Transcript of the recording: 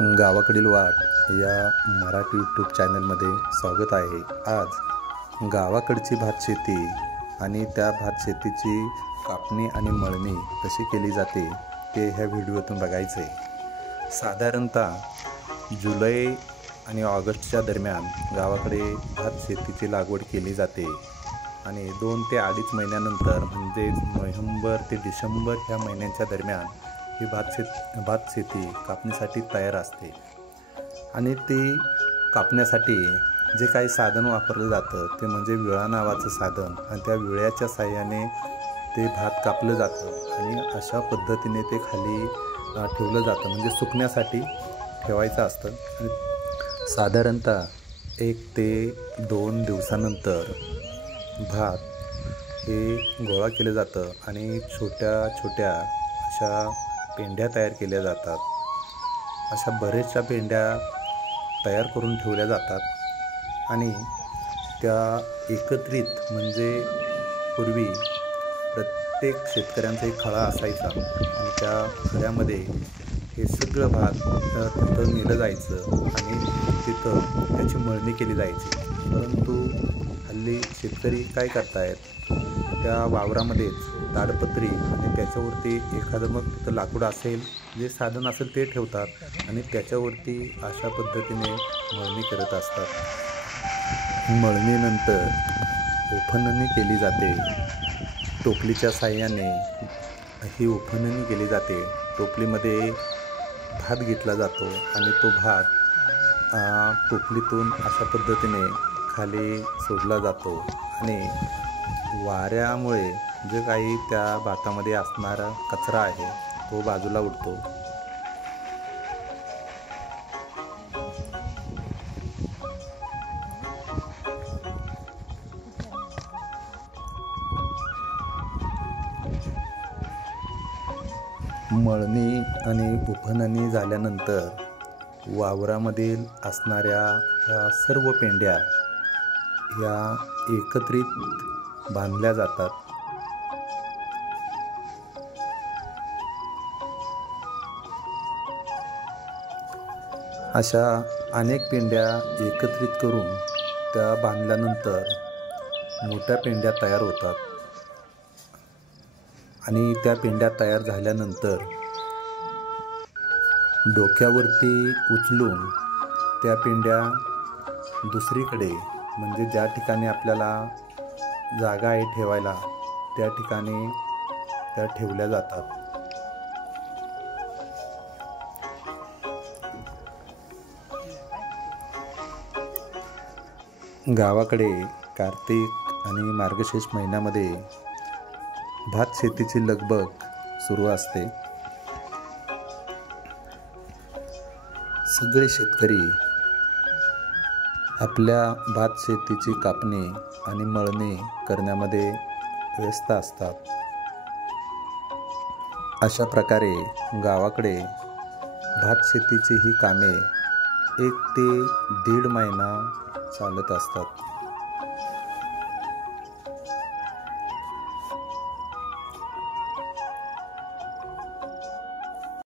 गावाकडील वाट या मराठी यूट्यूब चॅनलमध्ये स्वागत आहे। आज गावाकडची भातशेती आणि त्या भातशेतीची कापणी आणि मळणी कशी केली जाते ते ह्या व्हिडिओतून बघायचे। साधारणतः जुलै आणि ऑगस्टच्या दरम्यान गावाकडे भातशेतीची लागवड केली जाते आणि 2 ते 2.5 महिन्यानंतर म्हणजे नोव्हेंबर ते डिसेंबर ह्या महिन्यांच्या दरम्यान ही भातशेती कापणीसाठी तयार असते। आणि ती कापण्यासाठी जे काही साधन वापरलं जातं ते म्हणजे विळा नावाचं साधन, आणि त्या विळ्याच्या साहाय्याने ते भात कापलं जातं आणि अशा पद्धतीने ते खाली ठेवलं जातं, म्हणजे सुकण्यासाठी ठेवायचं असतं। आणि साधारणतः 1 ते 2 दिवसानंतर भात हे गोळा केलं जातं आणि छोट्या छोट्या अशा पेंड्या तयार केल्या जातात। अशा बऱ्याचशा पेंड्या तयार करून ठेवल्या जातात आणि त्या एकत्रित, म्हणजे पूर्वी प्रत्येक शेतकऱ्यांचा एक खळा असायचा आणि त्या खळ्यामध्ये हे सगळं भात तिथं नेलं जायचं आणि तिथं त्याची मळणी केली जायची। परंतु हल्ली शेतकरी काय करतायत, त्या वावरामध्येच ताडपत्री आणि त्याच्यावरती एखादं मग तिथं लाकूड असेल, जे साधन असेल ते ठेवतात आणि त्याच्यावरती अशा पद्धतीने मळणी करत असतात। मळणीनंतर उफणणी केली जाते। टोपलीच्या साहाय्याने ही उफणणी केली जाते। टोपलीमध्ये भात घेतला जातो आणि तो भात टोपलीतून अशा पद्धतीने खाली सोडला जातो आणि वाऱ्यामुळे जे काही त्या भातामध्ये असणारा कचरा आहे तो बाजूला उडतो। मळणी आणि उफणणी झाल्यानंतर वावरामधील असणाऱ्या ह्या सर्व पेंड्या ह्या एकत्रित बांधल्या जातात। अशा अनेक पेंड्या एकत्रित करून त्या बांधल्यानंतर मोठ्या पेंड्या तयार होतात आणि त्या पेंड्या तयार झाल्यानंतर डोक्यावरती उचलून त्या पेंड्या दुसरीकडे, म्हणजे ज्या ठिकाणी आपल्याला जागा आहे ठेवायला त्या ठिकाणी त्या ठेवल्या जातात। गावाकडे कार्तिक आणि मार्गशीर्ष महिन्यामध्ये भात शेतीची लगबग सुरू असते। सगळे शेतकरी आपल्या भात शेतीची कापणी आणि मळणी करण्यामध्ये व्यस्त असतात। अशा प्रकारे गावाकडे भात शेतीची ही कामे 1 ते 1.5 महिना चालत असतात।